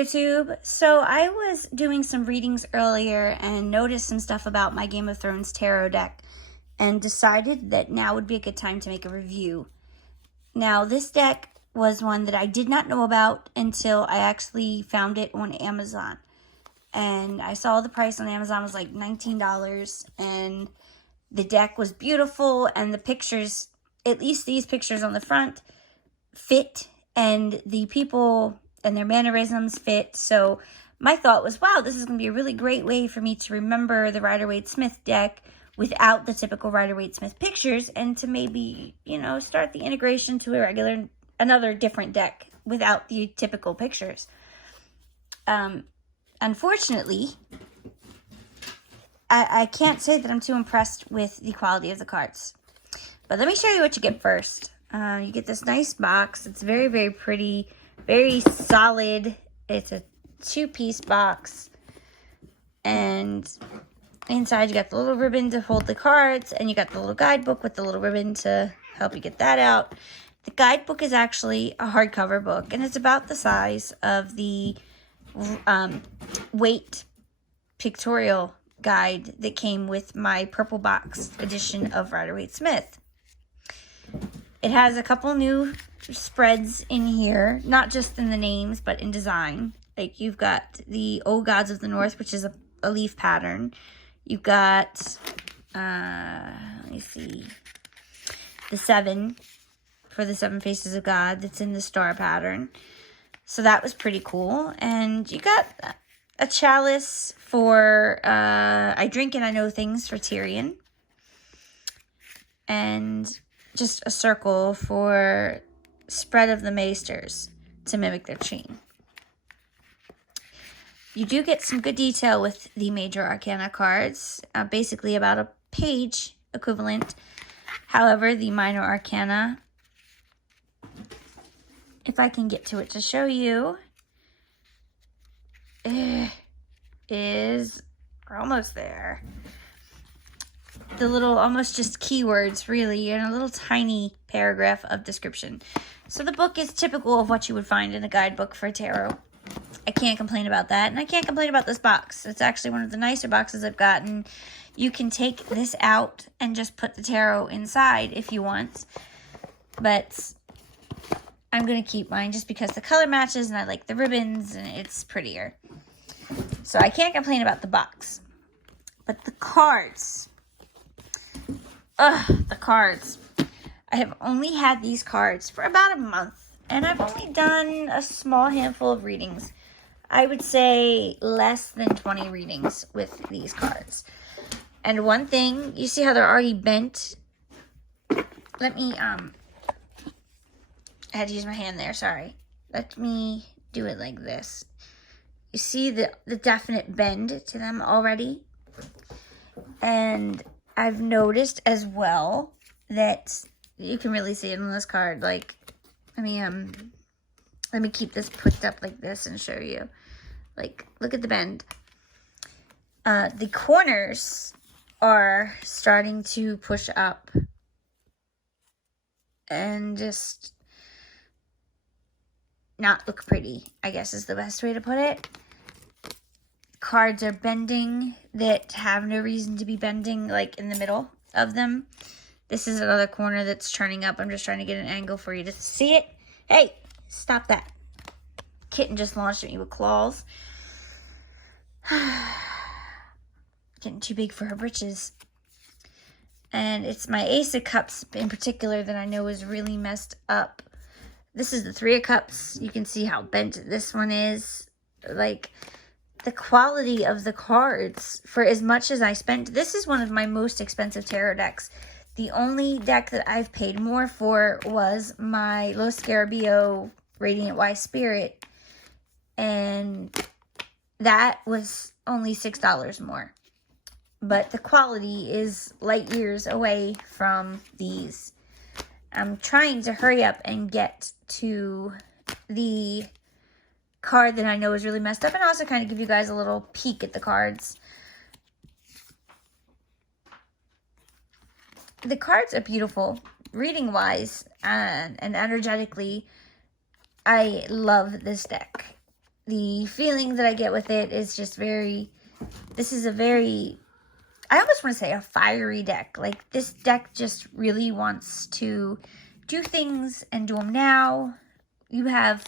YouTube. So I was doing some readings earlier and noticed some stuff about my Game of Thrones tarot deck and decided that now would be a good time to make a review. Now, this deck was one that I did not know about until I actually found it on Amazon. And I saw the price on Amazon was like $19, and the deck was beautiful, and the pictures, at least these pictures on the front, fit, and the people and their mannerisms fit. So my thought was, wow, this is going to be a really great way for me to remember the Rider-Waite-Smith deck without the typical Rider-Waite-Smith pictures, and to maybe, start the integration to another different deck without the typical pictures. Unfortunately, I can't say that I'm too impressed with the quality of the cards. But let me show you what you get first. You get this nice box. It's very, very pretty, very solid. It's a 2-piece box. And inside you got the little ribbon to hold the cards, and you got the little guidebook with the little ribbon to help you get that out. The guidebook is actually a hardcover book, and it's about the size of the Waite pictorial guide that came with my purple box edition of Rider-Waite-Smith. It has a couple new spreads in here, not just in the names, but in design. Like, you've got the Old Gods of the North, which is a leaf pattern. You've got, let me see, the 7 for the 7 Faces of God that's in the star pattern. So that was pretty cool. And you got a chalice for I Drink and I Know Things for Tyrion. And just a circle for Spread of the Maesters to mimic their chain. You do get some good detail with the Major Arcana cards, basically about a page equivalent. However, the Minor Arcana, if I can get to it to show you, is almost there. The little, almost just keywords, really, and a little tiny paragraph of description. So the book is typical of what you would find in a guidebook for tarot. I can't complain about that, and I can't complain about this box. It's actually one of the nicer boxes I've gotten. You can take this out and just put the tarot inside if you want, but I'm going to keep mine just because the color matches, and I like the ribbons, and it's prettier. So I can't complain about the box. But the cards. The cards. I have only had these cards for about a month, and I've only done a small handful of readings. I would say less than 20 readings with these cards. And one thing, you see how they're already bent? Let me, I had to use my hand there, sorry. Let me do it like this. You see the definite bend to them already? And I've noticed as well that you can really see it on this card. Like, let me keep this pushed up like this and show you. Like, look at the bend. The corners are starting to push up and just not look pretty, I guess is the best way to put it. Cards are bending that have no reason to be bending, like in the middle of them. This is another corner that's turning up. I'm just trying to get an angle for you to see it. Hey, stop that. Kitten just launched at me with claws. Getting too big for her britches. And it's my Ace of Cups in particular that I know is really messed up. This is the 3 of Cups. You can see how bent this one is. Like, the quality of the cards, for as much as I spent, this is one of my most expensive tarot decks. The only deck that I've paid more for was my Los Scarabeo Radiant Wise Spirit, and that was only $6 more. But the quality is light years away from these. I'm trying to hurry up and get to the card that I know is really messed up, and also kind of give you guys a little peek at the cards. The cards are beautiful, reading wise and energetically. I love this deck. the feeling that I get with it is just very, this is a very, I almost want to say a fiery deck. Like, this deck just really wants to do things and do them now. You have,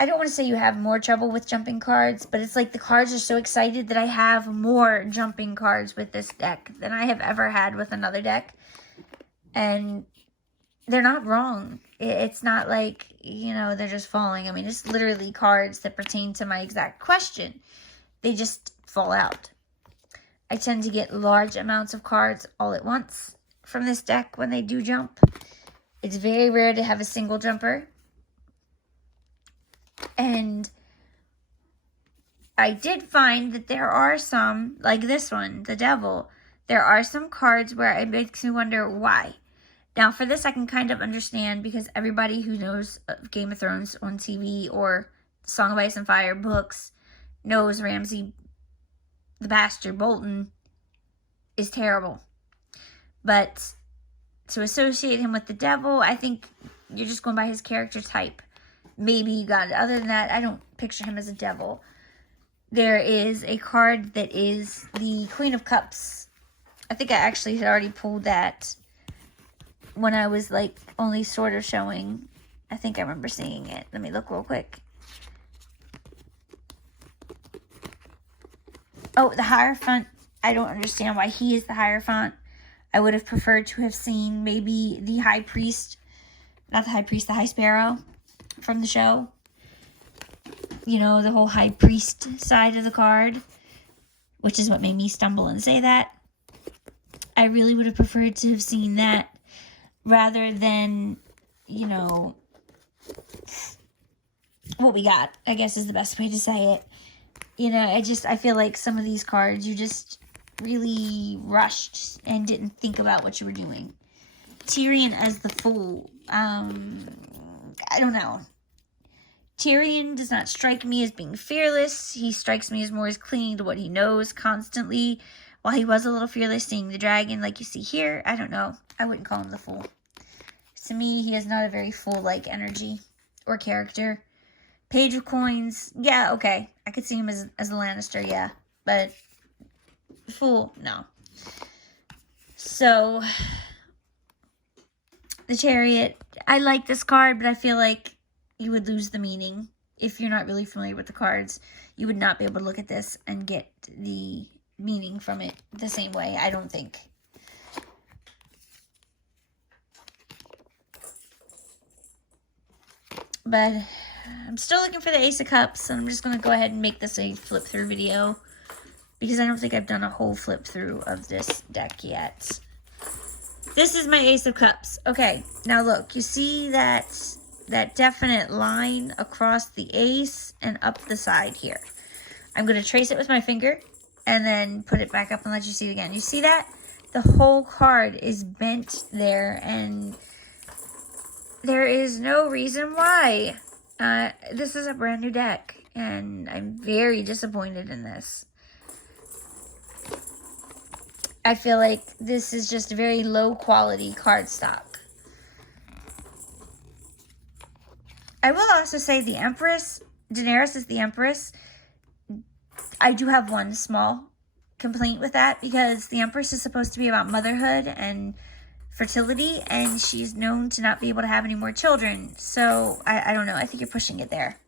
I don't want to say you have more trouble with jumping cards, but it's like the cards are so excited that I have more jumping cards with this deck than I have ever had with another deck. And they're not wrong. It's not like, you know, they're just falling. I mean, it's literally cards that pertain to my exact question. They just fall out. I tend to get large amounts of cards all at once from this deck when they do jump. It's very rare to have a single jumper. And I did find that there are some, like this one, the Devil, there are some cards where it makes me wonder why. Now, for this, I can kind of understand because everybody who knows Game of Thrones on TV or Song of Ice and Fire books knows Ramsay the Bastard Bolton is terrible. But to associate him with the Devil, I think you're just going by his character type. Maybe you got it. Other than that, I don't picture him as a devil. There is a card that is the Queen of Cups. I think I actually had already pulled that when I was like only sort of showing. I think I remember seeing it. Let me look real quick. Oh, the Hierophant. I don't understand why he is the Hierophant. I would have preferred to have seen maybe the High Priest. Not the High Priest, the High Sparrow from the show. You know, the whole High Priest side of the card, which is what made me stumble and say that. I really would have preferred to have seen that rather than, you know, what we got, I guess is the best way to say it. You know, I feel like some of these cards you just really rushed and didn't think about what you were doing. Tyrion as the Fool. I don't know. Tyrion does not strike me as being fearless. He strikes me as more as clinging to what he knows constantly. While he was a little fearless, seeing the dragon like you see here, I don't know. I wouldn't call him the Fool. To me, he has not a very Fool-like energy or character. Page of Coins, yeah, okay. I could see him as a Lannister, yeah. But Fool, no. So, the Chariot, I like this card, but I feel like you would lose the meaning. If you're not really familiar with the cards, you would not be able to look at this and get the meaning from it the same way, I don't think. But I'm still looking for the Ace of Cups, and I'm just going to go ahead and make this a flip through video because I don't think I've done a whole flip through of this deck yet. This is my Ace of Cups. Okay, now look, you see that definite line across the ace and up the side here. I'm going to trace it with my finger and then put it back up and let you see it again. You see that? The whole card is bent there, and there is no reason why. This is a brand new deck, and I'm very disappointed in this. I feel like this is just very low quality cardstock. I will also say the Empress, Daenerys is the Empress. I do have one small complaint with that because the Empress is supposed to be about motherhood and fertility, and she's known to not be able to have any more children. So, I don't know. I think you're pushing it there.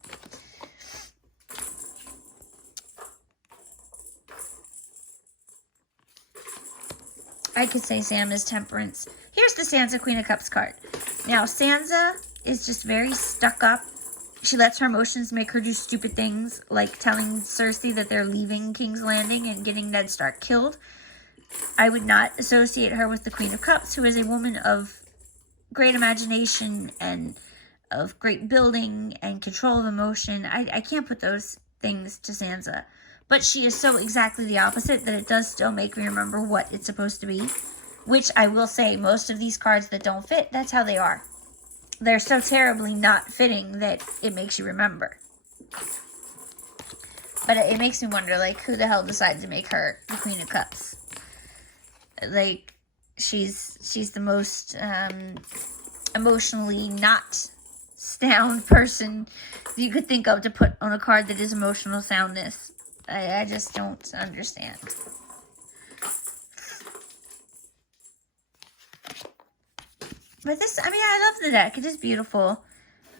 I could say Sam is Temperance. Here's the Sansa Queen of Cups card. Now, Sansa is just very stuck up. She lets her emotions make her do stupid things, like telling Cersei that they're leaving King's Landing and getting Ned Stark killed. I would not associate her with the Queen of Cups, who is a woman of great imagination and of great building and control of emotion. I can't put those things to Sansa. But she is so exactly the opposite that it does still make me remember what it's supposed to be. Which I will say, most of these cards that don't fit, that's how they are. They're so terribly not fitting that it makes you remember. But it makes me wonder, like, who the hell decided to make her the Queen of Cups? Like, she's the most emotionally not sound person you could think of to put on a card that is emotional soundness. I just don't understand. But this, I mean, I love the deck. It is beautiful.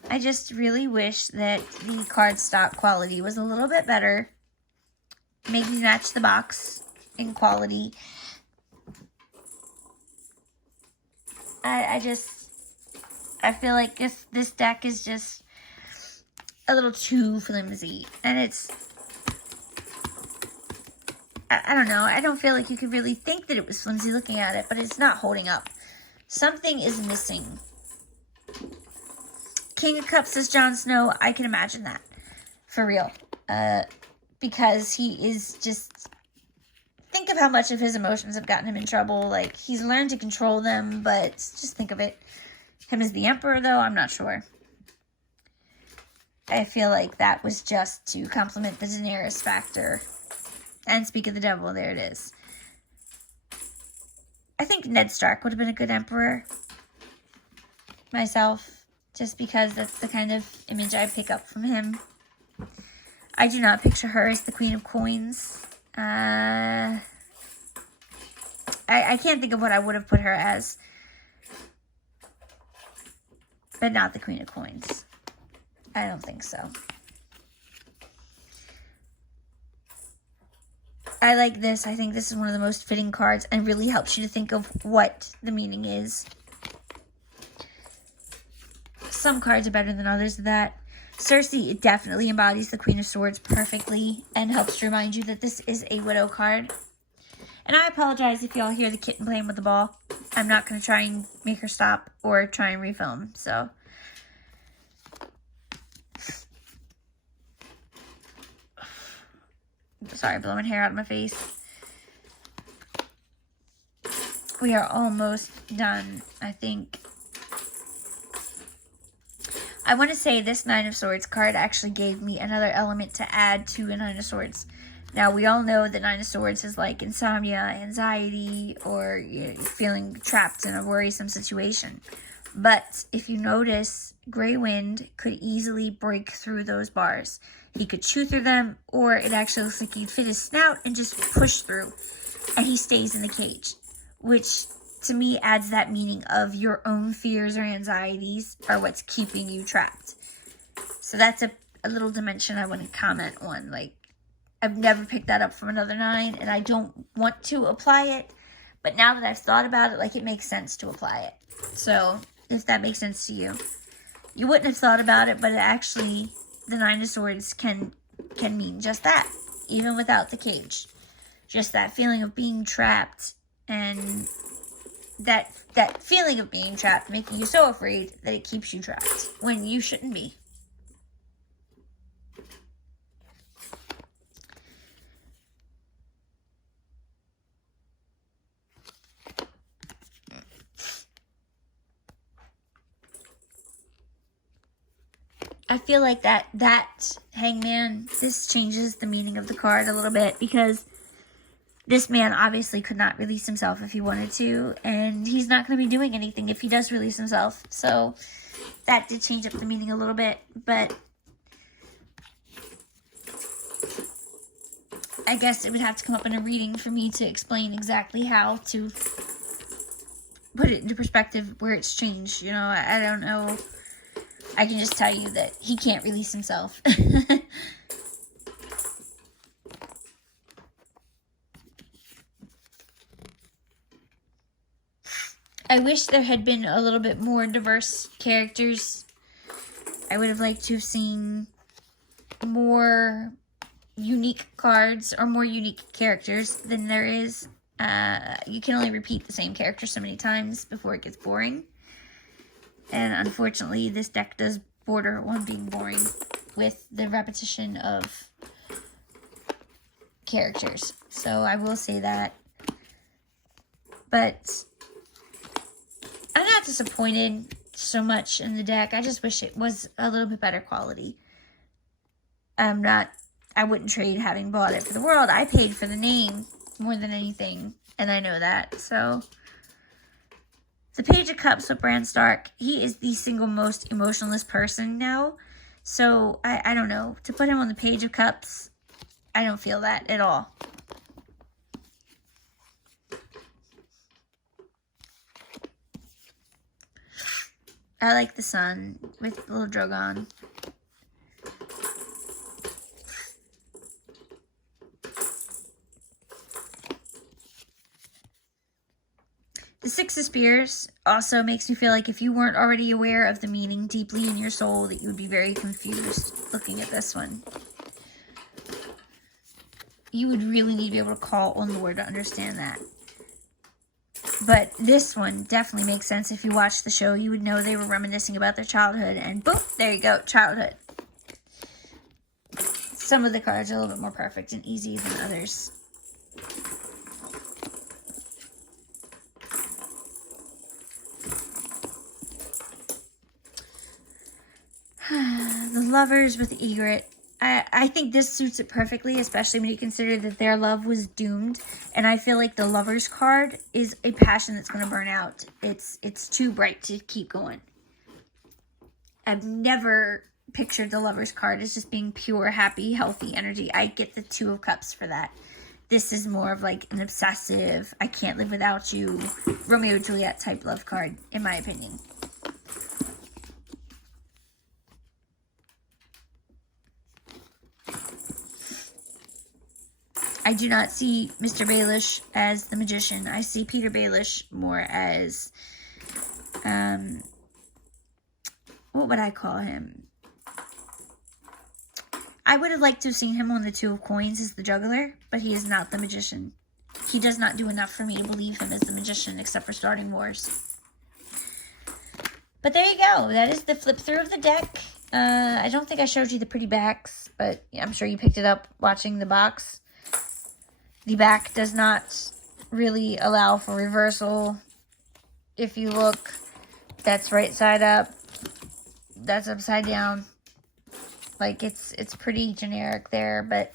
I just really wish that the cardstock quality was a little bit better. Maybe match the box in quality. I feel like this deck is just a little too flimsy. And it's, I don't know. I don't feel like you could really think that it was flimsy looking at it, but it's not holding up. Something is missing. King of Cups says Jon Snow. I can imagine that. For real. Because he is just... Think of how much of his emotions have gotten him in trouble. Like, he's learned to control them, but just think of it. Him as the Emperor, though, I'm not sure. I feel like that was just to complement the Daenerys factor. And speak of the devil, there it is. I think Ned Stark would have been a good Emperor. Myself. Just because that's the kind of image I pick up from him. I do not picture her as the Queen of Coins. I can't think of what I would have put her as. But not the Queen of Coins. I don't think so. I like this. I think this is one of the most fitting cards and really helps you to think of what the meaning is. Some cards are better than others of that. Cersei definitely embodies the Queen of Swords perfectly and helps to remind you that this is a Widow card. And I apologize if y'all hear the kitten playing with the ball. I'm not going to try and make her stop or try and refilm, so... Sorry, blowing hair out of my face. We are almost done, I think. I want to say this Nine of Swords card actually gave me another element to add to a Nine of Swords. Now, we all know that Nine of Swords is like insomnia, anxiety, or you're feeling trapped in a worrisome situation. But if you notice, Grey Wind could easily break through those bars. He could chew through them, or it actually looks like he'd fit his snout and just push through. And he stays in the cage, which to me adds that meaning of your own fears or anxieties are what's keeping you trapped. So that's a little dimension I want to comment on. Like, I've never picked that up from another nine, and I don't want to apply it. But now that I've thought about it, like, it makes sense to apply it. So, if that makes sense to you. You wouldn't have thought about it, but it actually, the Nine of Swords can mean just that, even without the cage. Just that feeling of being trapped, and that feeling of being trapped making you so afraid that it keeps you trapped when you shouldn't be. I feel like that Hangman, this changes the meaning of the card a little bit, because this man obviously could not release himself if he wanted to, and he's not going to be doing anything if he does release himself. So that did change up the meaning a little bit, but I guess it would have to come up in a reading for me to explain exactly how to put it into perspective where it's changed. You know, I don't know. I can just tell you that he can't release himself. I wish there had been a little bit more diverse characters. I would have liked to have seen more unique cards or more unique characters than there is. You can only repeat the same character so many times before it gets boring. And unfortunately, this deck does border on being boring with the repetition of characters. So I will say that. But I'm not disappointed so much in the deck. I just wish it was a little bit better quality. I wouldn't trade having bought it for the world. I paid for the name more than anything, and I know that. So The Page of Cups with Bran Stark, he is the single most emotionless person now. So, I don't know. To put him on the Page of Cups, I don't feel that at all. I like the sun with little Drogon. The Six of Spears also makes me feel like if you weren't already aware of the meaning deeply in your soul, that you would be very confused looking at this one. You would really need to be able to call on Lord to understand that. But this one definitely makes sense. If you watch the show, you would know they were reminiscing about their childhood. And boom, there you go, childhood. Some of the cards are a little bit more perfect and easy than others. The Lovers with Egret. I think this suits it perfectly, especially when you consider that their love was doomed. And I feel like the Lovers card is a passion that's going to burn out. It's too bright to keep going. I've never pictured the Lovers card as just being pure, happy, healthy energy. I get the Two of Cups for that. This is more of like an obsessive, I can't live without you, Romeo and Juliet type love card, in my opinion. I do not see Mr. Baelish as the magician. I see Peter Baelish more as, what would I call him? I would have liked to have seen him on the Two of Coins as the juggler, but he is not the magician. He does not do enough for me to believe him as the magician, except for starting wars. But there you go. That is the flip through of the deck. I don't think I showed you the pretty backs, but I'm sure you picked it up watching the box. The back does not really allow for reversal. If you look, that's right side up. That's upside down. Like, it's pretty generic there. But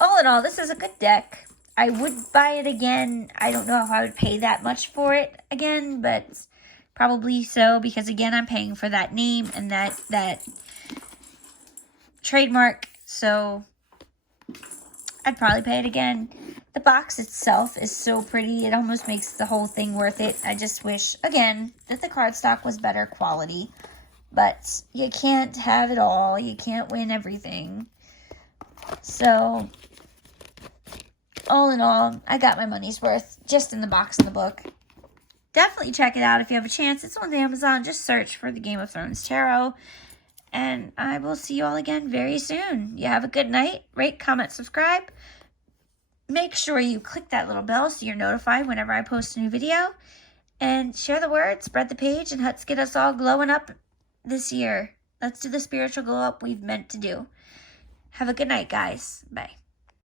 all in all, this is a good deck. I would buy it again. I don't know if I would pay that much for it again, but probably so. Because, again, I'm paying for that name and that trademark. So I'd probably pay it again. The box itself is so pretty. It almost makes the whole thing worth it. I just wish, again, that the cardstock was better quality. But you can't have it all. You can't win everything. So, all in all, I got my money's worth just in the box and the book. Definitely check it out if you have a chance. It's on Amazon. Just search for the Game of Thrones Tarot. And I will see you all again very soon. You have a good night. Rate, comment, subscribe. Make sure you click that little bell so you're notified whenever I post a new video. And share the word, spread the page, and let's get us all glowing up this year. Let's do the spiritual glow up we've meant to do. Have a good night, guys. Bye.